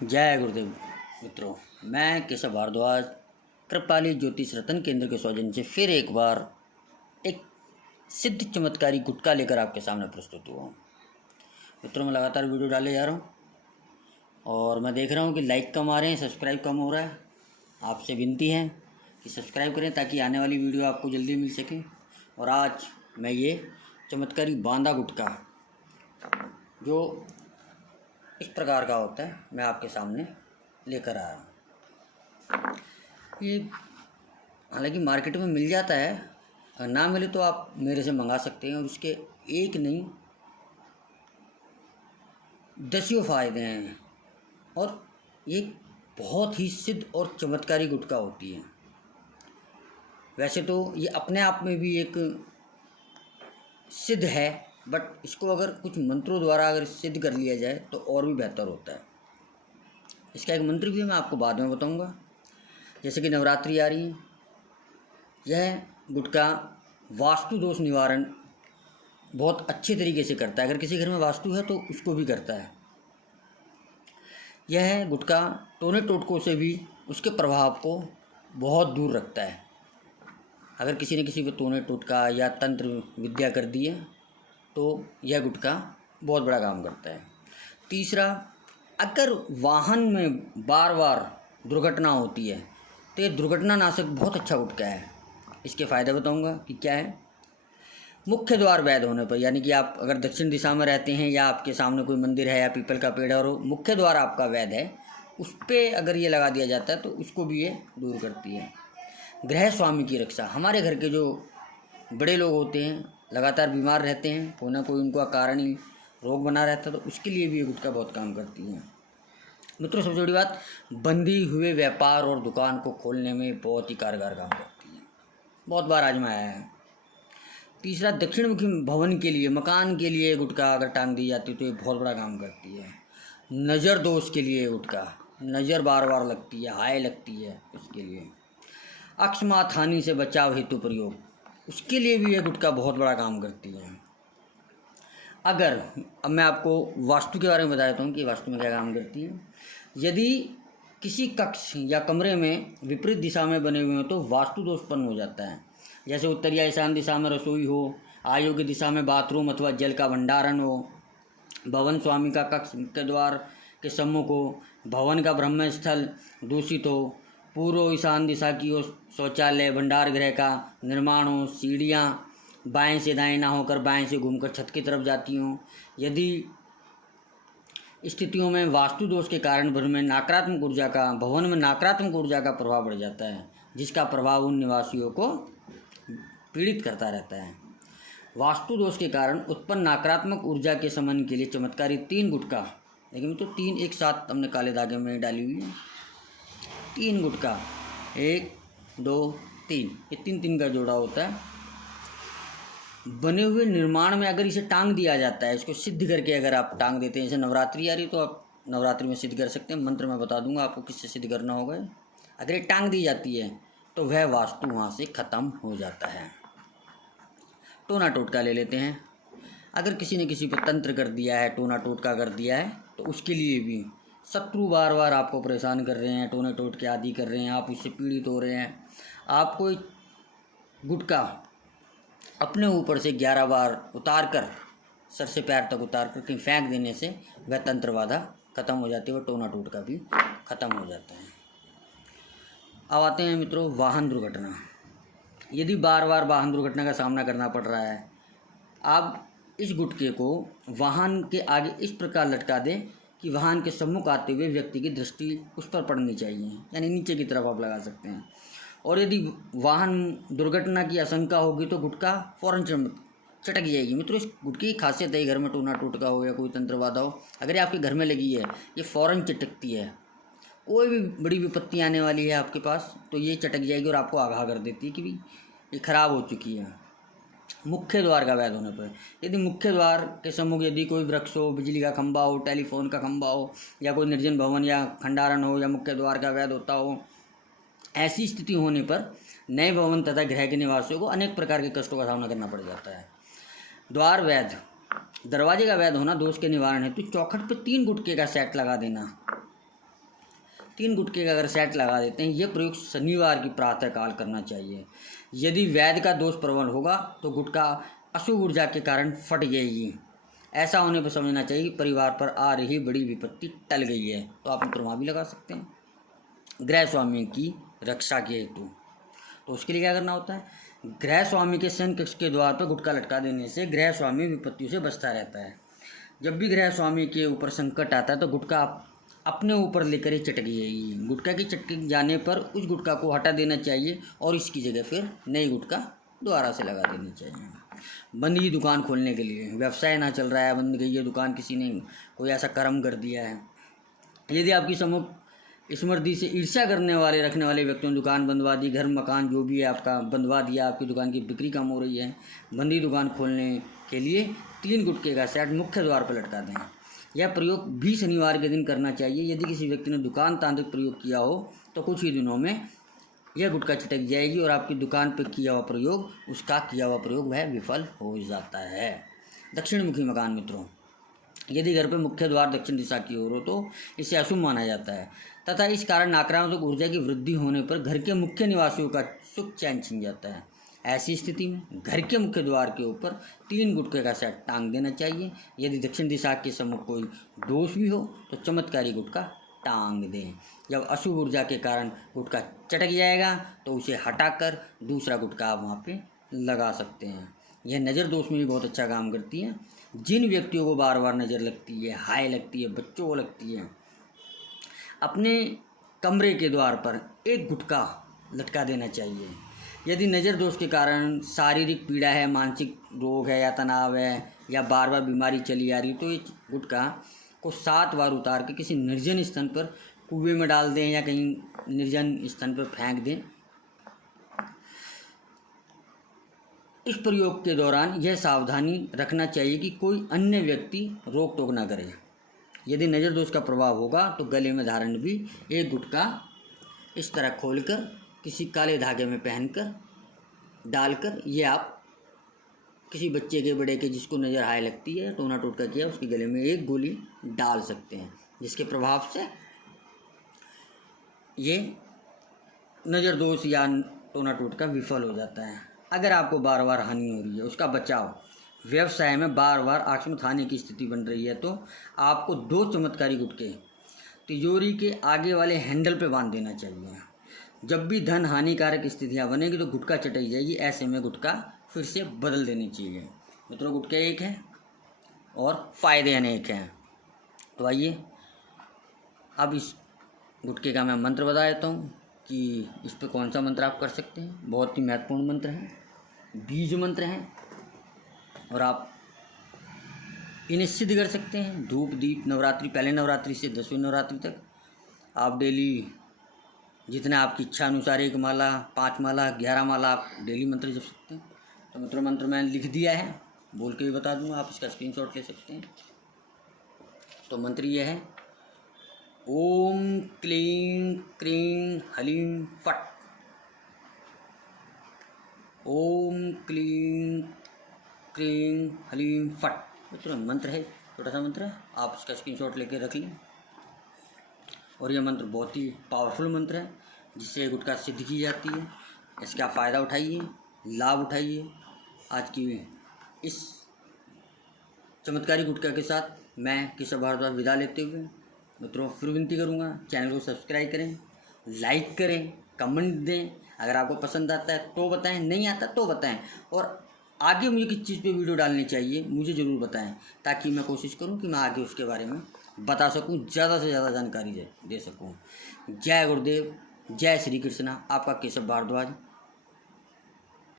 जय गुरुदेव मित्रों, मैं केशव भारद्वाज कृपाली ज्योतिष रतन केंद्र के सौजन्य से फिर एक बार एक सिद्ध चमत्कारी गुटका लेकर आपके सामने प्रस्तुत हुआ हूँ। मित्रों, मैं लगातार वीडियो डाले जा रहा हूँ और मैं देख रहा हूँ कि लाइक कम आ रहे हैं, सब्सक्राइब कम हो रहा है। आपसे विनती है कि सब्सक्राइब करें ताकि आने वाली वीडियो आपको जल्दी मिल सके। और आज मैं ये चमत्कारी बांदा गुटका जो इस प्रकार का होता है मैं आपके सामने लेकर आया हूँ। ये हालांकि मार्केट में मिल जाता है, अगर ना मिले तो आप मेरे से मंगा सकते हैं। और इसके एक नहीं दसियों फ़ायदे हैं और ये बहुत ही सिद्ध और चमत्कारी गुटका होती है। वैसे तो ये अपने आप में भी एक सिद्ध है, बट इसको अगर कुछ मंत्रों द्वारा अगर सिद्ध कर लिया जाए तो और भी बेहतर होता है। इसका एक मंत्र भी मैं आपको बाद में बताऊंगा। जैसे कि नवरात्रि आ रही है, यह गुटका वास्तु दोष निवारण बहुत अच्छे तरीके से करता है। अगर किसी घर में वास्तु है तो उसको भी करता है। यह गुटका टोने टोटकों से भी उसके प्रभाव को बहुत दूर रखता है। अगर किसी ने किसी को टोने टोटका या तंत्र विद्या कर दी है तो यह गुटका बहुत बड़ा काम करता है। तीसरा, अगर वाहन में बार बार दुर्घटना होती है तो ये दुर्घटना नाशक बहुत अच्छा गुटका है। इसके फ़ायदे बताऊंगा कि क्या है। मुख्य द्वार वैध होने पर, यानी कि आप अगर दक्षिण दिशा में रहते हैं या आपके सामने कोई मंदिर है या पीपल का पेड़ है और मुख्य द्वार आपका वैध है, उस पर अगर ये लगा दिया जाता है तो उसको भी ये दूर करती है। गृह स्वामी की रक्षा, हमारे घर के जो बड़े लोग होते हैं लगातार बीमार रहते हैं, कोई ना कोई उनका कारण ही रोग बना रहता है, तो उसके लिए भी ये गुटका बहुत काम करती है। मित्रों, सबसे बड़ी बात, बंधी हुए व्यापार और दुकान को खोलने में बहुत ही कारगर काम करती है। बहुत बार आजमाया है। तीसरा, दक्षिण मुखी भवन के लिए, मकान के लिए गुटका अगर टांग दी जाती है तो ये बहुत बड़ा काम करती है। नज़र दोष के लिए गुटका, नज़र बार बार लगती है, हाय लगती है, उसके लिए। अकस्मात हानि से बचाव हेतु प्रयोग, उसके लिए भी यह गुटका बहुत बड़ा काम करती है। अब मैं आपको वास्तु के बारे में बता देता हूँ कि वास्तु में क्या काम करती है। यदि किसी कक्ष या कमरे में विपरीत दिशा में बने हुए हो तो वास्तु दोष उत्पन्न हो जाता है। जैसे उत्तर या ईशान दिशा में रसोई हो, आयोग दिशा में बाथरूम अथवा जल का भंडारण हो, भवन स्वामी का कक्ष मुख्य द्वार के सम्मुख हो, भवन का ब्रह्म स्थल दूषित हो, पूर्व ईशान दिशा की ओर शौचालय भंडार गृह का निर्माण हो, सीढ़ियाँ बाएं से दाएं ना होकर बाएं से घूमकर छत की तरफ जाती हों, यदि स्थितियों में वास्तु दोष के कारण भवन में नकारात्मक ऊर्जा का प्रभाव बढ़ जाता है, जिसका प्रभाव उन निवासियों को पीड़ित करता रहता है। वास्तु दोष के कारण उत्पन्न नकारात्मक ऊर्जा के शमन के लिए चमत्कारी 3 गुटका, लेकिन तो 3 एक साथ हमने काले धागे में डाली हुई है। 3 गुटका, 1 2 3, ये 3 का जोड़ा होता है। बने हुए निर्माण में अगर इसे टांग दिया जाता है, इसको सिद्ध करके अगर आप टांग देते हैं, जैसे नवरात्रि आ रही तो आप नवरात्रि में सिद्ध कर सकते हैं। मंत्र मैं बता दूंगा आपको किससे सिद्ध करना होगा। अगर ये टांग दी जाती है तो वह वास्तु वहाँ से ख़त्म हो जाता है। टोना टोटका ले लेते हैं। अगर किसी ने किसी पर तंत्र कर दिया है, टोना टोटका कर दिया है, तो उसके लिए भी शत्रु बार बार आपको परेशान कर रहे हैं, टोने टोटके आदि कर रहे हैं, आप उससे पीड़ित हो रहे हैं, आपको गुटका अपने ऊपर से 11 बार उतार कर, सर से पैर तक उतार कर कहीं फेंक देने से वह तंत्र बाधा खत्म हो जाती है, वह टोना टोटका भी खत्म हो जाता है। अब आते हैं मित्रों वाहन दुर्घटना। यदि बार बार वाहन दुर्घटना का सामना करना पड़ रहा है, आप इस गुटके को वाहन के आगे इस प्रकार लटका दें कि वाहन के सम्मुख आते हुए व्यक्ति की दृष्टि उस पर पड़नी चाहिए, यानी नीचे की तरफ आप लगा सकते हैं। और यदि वाहन दुर्घटना की आशंका होगी तो गुटका फौरन चटक जाएगी। मित्रों, इस गुटके की खासियत है, घर में टोना टोटका हो या कोई तंत्र बाधा हो, अगर ये आपके घर में लगी है, ये फ़ौरन चटकती है। कोई भी बड़ी विपत्ति आने वाली है आपके पास तो ये चटक जाएगी और आपको आगाह कर देती है कि भी ये खराब हो चुकी है। मुख्य द्वार का वैध होने पर, यदि मुख्य द्वार के सम्मुख यदि कोई वृक्ष हो, बिजली का खंभा हो, टेलीफोन का खंभा हो, या कोई निर्जन भवन या खंडारण हो, या मुख्य द्वार का वैध होता हो, ऐसी स्थिति होने पर नए भवन तथा गृह के निवासियों को अनेक प्रकार के कष्टों का सामना करना पड़ जाता है। द्वार वैध, दरवाजे का वैध होना दोष के निवारण हेतु चौखट पर 3 गुटके का सेट लगा देना। 3 गुटके का अगर सेट लगा देते हैं, यह प्रयोग शनिवार की प्रातःकाल करना चाहिए। यदि वैद्य का दोष प्रबल होगा तो गुटका अशुभ ऊर्जा के कारण फट जाएगी। ऐसा होने पर समझना चाहिए कि परिवार पर आ रही बड़ी विपत्ति टल गई है। तो आप प्रभाव भी लगा सकते हैं। गृह स्वामी की रक्षा के हेतु, तो उसके लिए क्या करना होता है, गृह स्वामी के शयन कक्ष के द्वार पर गुटखा लटका देने से गृह स्वामी विपत्तियों से बचता रहता है। जब भी गृह स्वामी के ऊपर संकट आता है तो गुटखा अपने ऊपर लेकर ही चटक जाएगी। गुटखा की चटक जाने पर उस गुटखा को हटा देना चाहिए और इसकी जगह फिर नई गुटखा दोबारा से लगा देनी चाहिए। बंद की दुकान खोलने के लिए, व्यवसाय ना चल रहा है, बंद गई है दुकान, किसी ने कोई ऐसा कर्म कर दिया है, यदि आपकी सम्मुख स्मृति से ईर्ष्या करने वाले रखने वाले व्यक्तियों ने दुकान बंदवा दी, घर मकान जो भी है आपका बंदवा दिया, आपकी दुकान की बिक्री कम हो रही है, बंदी दुकान खोलने के लिए 3 गुटके का सेट मुख्य द्वार पर लटका दें। यह प्रयोग भी शनिवार के दिन करना चाहिए। यदि किसी व्यक्ति ने दुकान तांत्रिक प्रयोग किया हो तो कुछ ही दिनों में यह गुटखा चटक जाएगी और आपकी दुकान पर किया हुआ प्रयोग, उसका किया हुआ प्रयोग वह विफल हो जाता है। दक्षिण मुखी मकान मित्रों, यदि घर पर मुख्य द्वार दक्षिण दिशा की ओर हो तो इसे अशुभ माना जाता है तथा इस कारण नकारात्मक ऊर्जा की वृद्धि होने पर घर के मुख्य निवासियों का सुख चैन छिन जाता है। ऐसी स्थिति में घर के मुख्य द्वार के ऊपर 3 गुटके का सेट टांग देना चाहिए। यदि दक्षिण दिशा के सम्मुख कोई दोष भी हो तो चमत्कारी गुटखा टांग दें। जब अशुभ ऊर्जा के कारण गुटखा चटक जाएगा तो उसे हटाकर दूसरा गुटखा आप वहाँ पे लगा सकते हैं। यह नज़र दोष में भी बहुत अच्छा काम करती है। जिन व्यक्तियों को बार बार नज़र लगती है, हाय लगती है, बच्चों को लगती है, अपने कमरे के द्वार पर 1 गुटखा लटका देना चाहिए। यदि नज़र दोष के कारण शारीरिक पीड़ा है, मानसिक रोग है या तनाव है या बार बार बीमारी चली आ रही, तो इस गुटखा को 7 बार उतार के किसी निर्जन स्थान पर कुएं में डाल दें या कहीं निर्जन स्थान पर फेंक दें। इस प्रयोग के दौरान यह सावधानी रखना चाहिए कि कोई अन्य व्यक्ति रोक टोक ना करे। यदि नज़र दोष का प्रभाव होगा तो गले में धारण भी 1 गुटखा इस तरह खोलकर किसी काले धागे में पहनकर डालकर, ये आप किसी बच्चे के, बड़े के जिसको नज़र हाय लगती है, टोना टोटका किया, उसके गले में 1 गोली डाल सकते हैं, जिसके प्रभाव से ये नज़र दोष या टोना टोटका विफल हो जाता है। अगर आपको बार बार हानि हो रही है, उसका बचाव, व्यवसाय में बार बार आकस्मिक हानि की स्थिति बन रही है, तो आपको 2 चमत्कारी गुटके तिजोरी के आगे वाले हैंडल पे बांध देना चाहिए। जब भी धन हानिकारक स्थितियाँ बनेगी तो गुटखा चटक जाएगी। ऐसे में गुटखा फिर से बदल देनी चाहिए। मित्रों, गुटके एक हैं और फ़ायदे अनेक हैं। तो आइए अब इस गुटके का मैं मंत्र बता देता हूँ कि इस पर कौन सा मंत्र आप कर सकते हैं। बहुत ही महत्वपूर्ण मंत्र हैं, बीज मंत्र हैं और आप इन्हें सिद्ध कर सकते हैं। धूप दीप नवरात्रि, पहले नवरात्रि से 10वें नवरात्रि तक आप डेली जितना आपकी इच्छा अनुसार 1 माला, 5 माला, 11 माला आप डेली मंत्र जप सकते हैं। तो मित्रों, मंत्र मैंने लिख दिया है, बोल के भी बता दूंगा, आप इसका स्क्रीनशॉट ले सकते हैं। तो मंत्र ये है, ओम क्लीं क्रीं हलीं फट। ओम क्लीं क्रीं हलीं फट। मित्रों, मंत्र है, छोटा सा मंत्र है, आप इसका स्क्रीनशॉट लेके रख लें। और यह मंत्र बहुत ही पावरफुल मंत्र है जिससे गुटखा सिद्ध की जाती है। इसका फ़ायदा उठाइए, लाभ उठाइए। आज की इस चमत्कारी गुटखा के साथ मैं केशव भारद्वाज विदा लेते हुए मित्रों फिर विनती करूँगा, चैनल को सब्सक्राइब करें, लाइक करें, कमेंट दें। अगर आपको पसंद आता है तो बताएं, नहीं आता तो बताएं, और आगे मुझे किस चीज़ पे वीडियो डालनी चाहिए मुझे ज़रूर बताएं, ताकि मैं कोशिश करूं कि मैं आगे उसके बारे में बता सकूं, ज़्यादा से ज़्यादा जानकारी दे सकूं। जय गुरुदेव, जय श्री कृष्णा। आपका केशव भारद्वाज।